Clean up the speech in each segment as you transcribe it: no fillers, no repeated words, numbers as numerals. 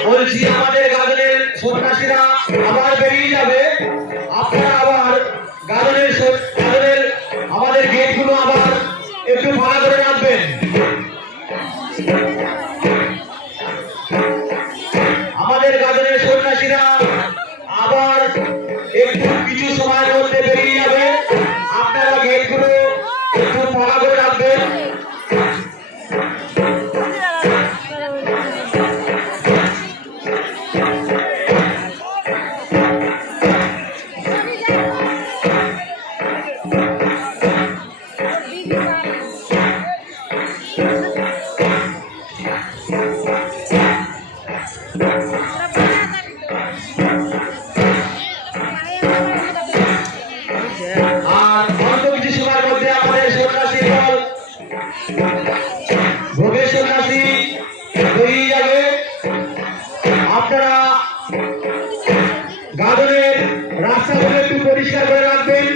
বলছি আমাদের গাজনের সন্ন্যাসীরা আবার বেরিয়ে যাবে, আপনারা আবার গাজনের আমাদের গেটগুলো আবার একটু ভাড়া করে রাখবেন। আমাদের গাজনের সন্ন্যাসীরা আবার একটু কিছু সময়ের মধ্যে বেরিয়ে যাবে, আপনারা গেটগুলো একটু ভাড়া করে রাখবেন। আর অল্প কিছু সময়ের মধ্যে আমাদের সন্ন্যাসী দল ভোগের সন্ন্যাসী বেরিয়ে যাবে। আপনারা গাজনের রাস্তাগুলো একটু পরিষ্কার করে রাখবেন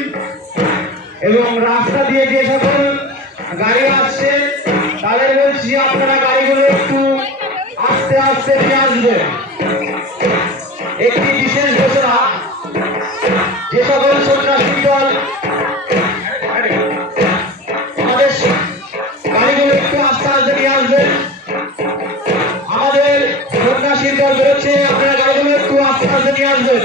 এবং রাস্তা দিয়ে যে সকল গাড়ি আসছে তাদের বলছি আপনারা গাড়িগুলো একটু আস্তে আস্তে নিয়ে আসবেন। একটি বিশেষ ঘোষণা, যে সকল সন্ন্যাসী দল আমাদের গাড়িগুলো একটু আস্তে আস্তে নিয়ে আসবেন। আমাদের সন্ন্যাসী দল বেরোচ্ছে, আপনারা গাড়িগুলো একটু আস্তে আস্তে নিয়ে আসবেন।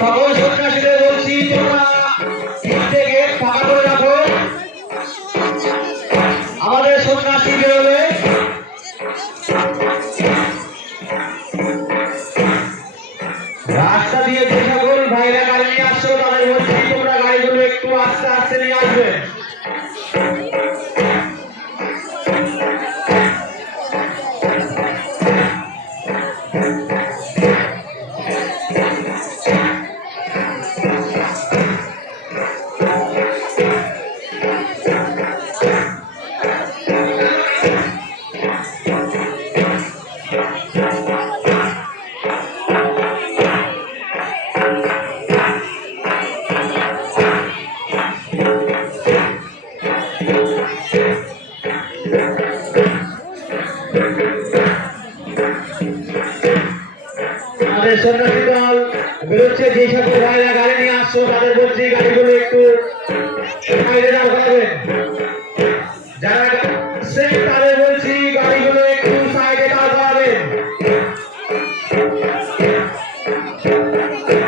সকল সন্ন্যাসীদের বলছি তোমরা গেট ফাঁকা করে রাখো। আমাদের সন্ন্যাসী বেরোবে। রাস্তা দিয়ে যে সকল ভাইরা গাড়ি নিয়ে আসছো তাদের বলছি তোমরা গাড়িগুলো একটু আস্তে আস্তে নিয়ে আসবে। আমাদের সন্ন্যাসী দল বেরোচ্ছে, যে সকল ভাইরা গাড়ি নিয়ে আসছো তাদের বলছি গাড়িগুলো একটু সাইডে দাঁড় করাবেন। যারা আসছেন তাদের বলছি গাড়িগুলো একটু সাইডে দাঁড় করাবেন।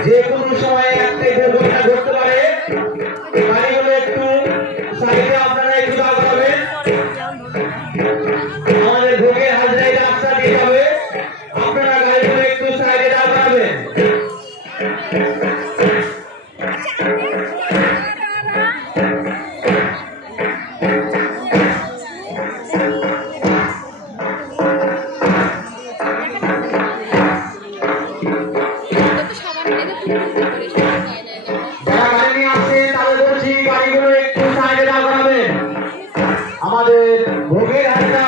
যে কোনো সময় একটা দুর্ঘটনা ঘটতে পারে, গাড়িগুলো একটু সাইডে আপনারা একটু দাঁড় করাবেন। আমাদের ভোগের হাজরাই রাস্তা দিয়ে যাবে, আপনারা গাড়িগুলো একটু সাইডে দাঁড় করাবেন। যারা গাড়ি নিয়ে আসছে তাদের বলছি গাড়িগুলো একটু সাইডে দাঁড় করাবেন। আমাদের ভোগের হাজরা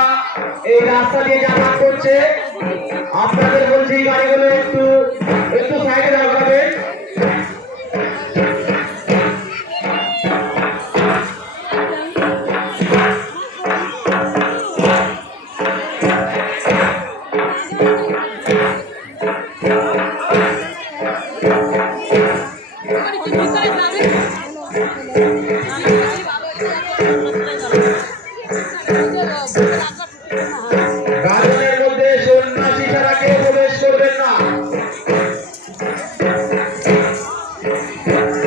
এই রাস্তা দিয়ে যাতায়াত করছে, আপনাদের বলছি গাড়িগুলো একটু একটু সাইডে দাঁড় করাবেন। গাজনের মধ্যে সন্ন্যাসী ছাড়া কেউ প্রবেশ করবেন না।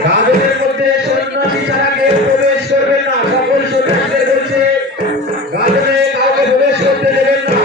গাজনের মধ্যে সন্ন্যাসী ছাড়া কেউ প্রবেশ করবেন না। সকল সন্ন্যাসীদের বলছে গাজনে কাউকে প্রবেশ করতে দেবেন না।